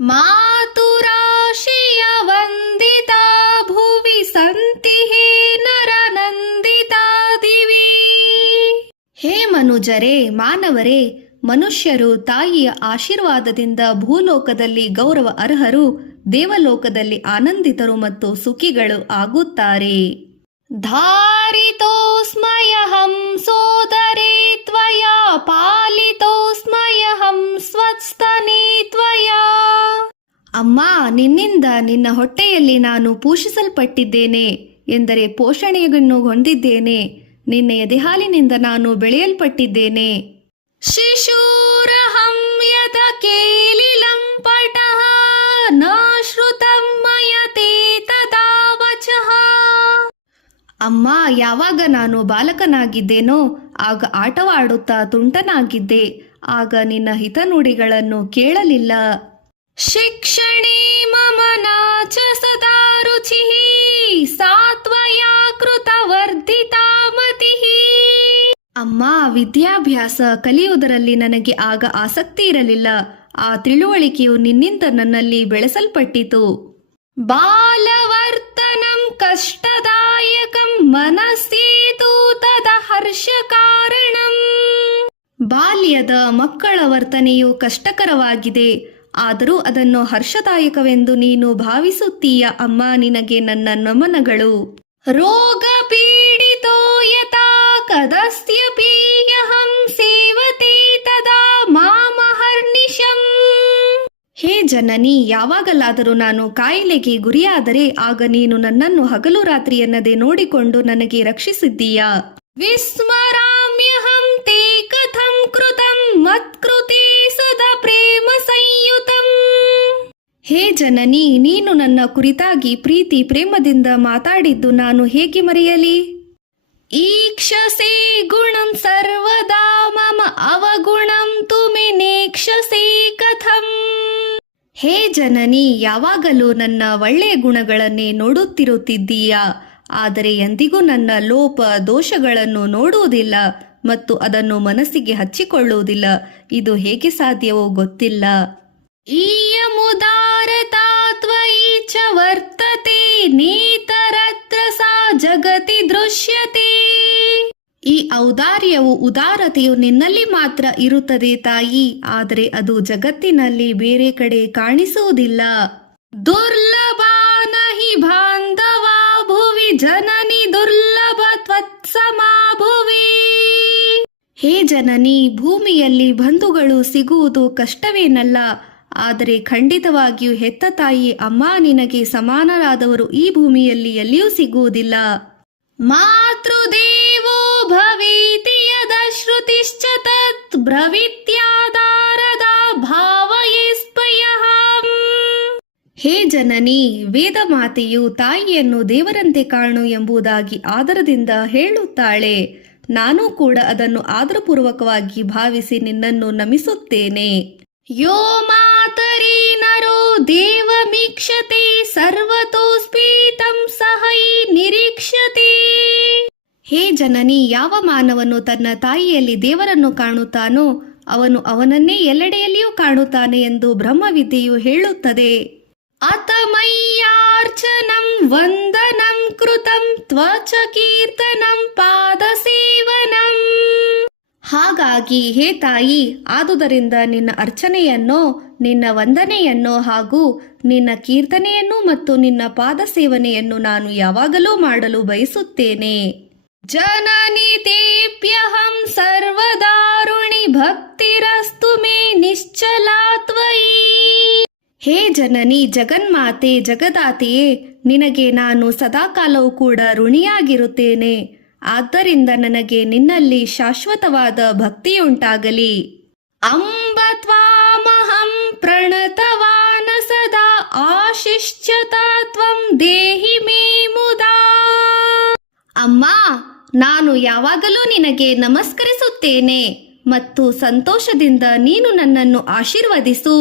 ಮಾತುರಾಶಿಯ ವಂದಿತಾ ಭುವಿ ಸಂತಿ ಹೇ ನರನಂದಿತಾ ದಿವಿ. ಹೇ ಮನುಜರೇ, ಮಾನವರೇ, ಮನುಷ್ಯರು ತಾಯಿಯ ಆಶೀರ್ವಾದದಿಂದ ಭೂಲೋಕದಲ್ಲಿ ಗೌರವ ಅರ್ಹರು, ದೇವಲೋಕದಲ್ಲಿ ಆನಂದಿತರು ಮತ್ತು ಸುಖಿಗಳು ಆಗುತ್ತಾರೆ. ಧಾರಿತೋಸ್ಮಯಹಂ ಸೋದರೇ ತ್ವಯಾ ಪಾಲಿತೋಸ್ಮಯಹಂ ಸ್ವಸ್ತನೇ ತ್ವಯಾ. ಅಮ್ಮ, ನಿನ್ನಿಂದ ನಿನ್ನ ಹೊಟ್ಟೆಯಲ್ಲಿ ನಾನು ಪೋಷಿಸಲ್ಪಟ್ಟಿದ್ದೇನೆ, ಎಂದರೆ ಪೋಷಣೆಯನ್ನು ಹೊಂದಿದ್ದೇನೆ. ನಿನ್ನ ಎದೆಹಾಲಿನಿಂದ ನಾನು ಬೆಳೆಯಲ್ಪಟ್ಟಿದ್ದೇನೆ. ಶಿಶೂರಹಂ ಯತ ಕೇಲಿಲಂ ಪಟಃ ನ ಶ್ರುತಂ ಮಯತೆ ತದಾ ವಚಃ. ಅಮ್ಮ, ಯಾವಾಗ ನಾನು ಬಾಲಕನಾಗಿದ್ದೇನೋ ಆಗ ಆಟವಾಡುತ್ತಾ ತುಂಟನಾಗಿದ್ದೆ, ಆಗ ನಿನ್ನ ಹಿತನುಡಿಗಳನ್ನು ಕೇಳಲಿಲ್ಲ. ಶಿಕ್ಷಣೇ ಮಮ ನಾಚ ಸದಾ ರುಚಿಃ ಸಾ ತ್ವಯಾ ಕೃತವರ್ಧಿತಾ ಮತಿಃ. ಅಮ್ಮ, ವಿದ್ಯಾಭ್ಯಾಸ ಕಲಿಯುವುದರಲ್ಲಿ ನನಗೆ ಆಗ ಆಸಕ್ತಿ ಇರಲಿಲ್ಲ. ಆ ತಿಳುವಳಿಕೆಯು ನಿನ್ನಿಂದ ನನ್ನಲ್ಲಿ ಬೆಳೆಸಲ್ಪಟ್ಟಿತು. ಬಾಲವರ್ತನಂ ಕಷ್ಟದಾಯಕಂ ಮನಸ್ಸೇತು ತದ ಹರ್ಷ ಕಾರಣಂ. ಬಾಲ್ಯದ ಮಕ್ಕಳ ವರ್ತನೆಯು ಕಷ್ಟಕರವಾಗಿದೆ, ಆದರೂ ಅದನ್ನು ಹರ್ಷದಾಯಕವೆಂದು ನೀನು ಭಾವಿಸುತ್ತೀಯ. ಅಮ್ಮ, ನಿನಗೆ ನನ್ನ ನಮನಗಳು. ರೋಗ ಪೀಡಿತೋ ಯಥಾ ಕದಸ್ಯಪಿ ಯಹಂ ಸೇವತೆ ತದಾ ಮಾಮಹರ್ನಿಶಂ. ಹೇ ಜನನಿ, ಯಾವಾಗಲಾದರೂ ನಾನು ಕಾಯಿಲೆಗೆ ಗುರಿಯಾದರೆ ಆಗ ನೀನು ನನ್ನನ್ನು ಹಗಲು ರಾತ್ರಿ ಎನ್ನದೆ ನೋಡಿಕೊಂಡು ನನಗೆ ರಕ್ಷಿಸಿದ್ದೀಯಾ. ವಿಸ್ಮರಾಮ್ಯಹಂ ತೇ ಕಥಂ ಕೃತಂ ಮತ್ಕೃತೆ ಸದಾ ಪ್ರೇಮ ಸಂಯುತಂ. ಹೇ ಜನನಿ, ನೀನು ನನ್ನ ಕುರಿತಾಗಿ ಪ್ರೀತಿ ಪ್ರೇಮದಿಂದ ಮಾತಾಡಿದ್ದು ನಾನು ಹೇಗೆ ಮರೆಯಲಿ. ಈಕ್ಷಸೆ ಗುಣಂ ಸರ್ವದಾ ಮಮ ಅವಗುಣಂ ತುಮೆ ನೇಕ್ಷಸೆ ಕಥಂ. ಹೇ ಜನನಿ, ಯಾವಾಗಲೂ ನನ್ನ ಒಳ್ಳೆಯ ಗುಣಗಳನ್ನೇ ನೋಡುತ್ತಿರುತ್ತಿದ್ದೀಯಾ, ಆದರೆ ಎಂದಿಗೂ ನನ್ನ ಲೋಪ ದೋಷಗಳನ್ನು ನೋಡುವುದಿಲ್ಲ ಮತ್ತು ಅದನ್ನು ಮನಸ್ಸಿಗೆ ಹಚ್ಚಿಕೊಳ್ಳುವುದಿಲ್ಲ. ಇದು ಹೇಗೆ ಸಾಧ್ಯವೋ ಗೊತ್ತಿಲ್ಲ. ಈಯಮುದಾರತಾ ತ್ವಯಿ ಚ ವರ್ತತೆ ನೇತರತ್ರ ಸಾ ಜಗತಿ ದೃಶ್ಯತೆ. ಈ ಔದಾರ್ಯವು, ಉದಾರತೆಯು ನಿನ್ನಲ್ಲಿ ಮಾತ್ರ ಇರುತ್ತದೆ ತಾಯಿ, ಆದರೆ ಅದು ಜಗತ್ತಿನಲ್ಲಿ ಬೇರೆ ಕಡೆ ಕಾಣಿಸುವುದಿಲ್ಲ. ದುರ್ಲಭ ನಹಿ ಬಾಂಧವಾ ಭುವಿ ಜನನಿ ದುರ್ಲಭ ತ್ವತ್ಸಮಾ ಭುವಿ. ಹೇ ಜನನಿ, ಭೂಮಿಯಲ್ಲಿ ಬಂಧುಗಳು ಸಿಗುವುದು ಕಷ್ಟವೇನಲ್ಲ, ಆದರೆ ಖಂಡಿತವಾಗಿಯೂ ಹೆತ್ತ ತಾಯಿ ಅಮ್ಮ ನಿನಗೆ ಸಮಾನರಾದವರು ಈ ಭೂಮಿಯಲ್ಲಿ ಎಲ್ಲಿಯೂ ಸಿಗುವುದಿಲ್ಲ. ಮಾತೃದೇವೋ ಭವೇತಿ ಯದ ಶ್ರುತಿಶ್ಚ ತತ್ ಬ್ರವಿತ್ಯಾದಾರದ ಭಾವಯೇಸ್ಪಯಃ. ಹೇ ಜನನಿ, ವೇದ ಮಾತೆಯು ತಾಯಿಯನ್ನು ದೇವರಂತೆ ಕಾಣು ಎಂಬುದಾಗಿ ಆದರದಿಂದ ಹೇಳುತ್ತಾಳೆ. ನಾನು ಕೂಡ ಅದನ್ನು ಆದರಪೂರ್ವಕವಾಗಿ ಭಾವಿಸಿ ನಿನ್ನನ್ನು ನಮಿಸುತ್ತೇನೆ. ಯೋ ಮಾತರಿ ನರೋ ದೇವಮೀಕ್ಷತೆ ಸರ್ವತೋಸ್ಪೀತಂ ಸಹೈ ನಿರೀಕ್ಷತೆ. ಹೇ ಜನನಿ, ಯಾವ ಮಾನವನು ತನ್ನ ತಾಯಿಯಲ್ಲಿ ದೇವರನ್ನು ಕಾಣುತ್ತಾನೋ ಅವನು ಅವನನ್ನೇ ಎಲ್ಲೆಡೆಯಲ್ಲಿಯೂ ಕಾಣುತ್ತಾನೆ ಎಂದು ಬ್ರಹ್ಮವಿದ್ಯೆಯು ಹೇಳುತ್ತದೆ. ಅತಮಯ್ಯಾರ್ಚನಂ ವಂದನಂ ಕೃತಂ ತ್ವಚ ಕೀರ್ತನಂ ಪಾದ ಸೇವನಂ. ಹಾಗಾಗಿ ಹೇ ತಾಯಿ, ಆದುದರಿಂದ ನಿನ್ನ ಅರ್ಚನೆಯನ್ನೋ, ನಿನ್ನ ವಂದನೆಯನ್ನೋ ಹಾಗೂ ನಿನ್ನ ಕೀರ್ತನೆಯನ್ನು ಮತ್ತು ನಿನ್ನ ಪಾದ ಸೇವನೆಯನ್ನು ನಾನು ಯಾವಾಗಲೂ ಮಾಡಲು ಬಯಸುತ್ತೇನೆ. ಜನನಿ ತೇಪ್ಯಹಂ ಸರ್ವದಾರುಣಿ ಭಕ್ತಿರಸ್ತು ಮೇ ನಿಶ್ಚಲಾ ತ್ವಯಿ. ಹೇ ಜನನಿ, ಜಗನ್ಮಾತೆ, ಜಗದಾತೆಯೇ, ನಿನಗೆ ನಾನು ಸದಾಕಾಲವೂ ಕೂಡ ಋಣಿಯಾಗಿರುತ್ತೇನೆ. ಆದ್ದರಿಂದ ನನಗೆ ನಿನ್ನಲ್ಲಿ ಶಾಶ್ವತವಾದ ಭಕ್ತಿಯುಂಟಾಗಲಿ. ಅಂಬ ತ್ವಾಮಹಂ ಪ್ರಣತವಾನ ಸದಾ ಆಶಿಷ್ಯತ ತ್ವಂ ದೇಹಿ ಮೇ ಮುದಾ. ಅಮ್ಮ, ನಾನು ಯಾವಾಗಲೂ ನಿನಗೆ ನಮಸ್ಕರಿಸುತ್ತೇನೆ ಮತ್ತು ಸಂತೋಷದಿಂದ ನೀನು ನನ್ನನ್ನು ಆಶೀರ್ವದಿಸು.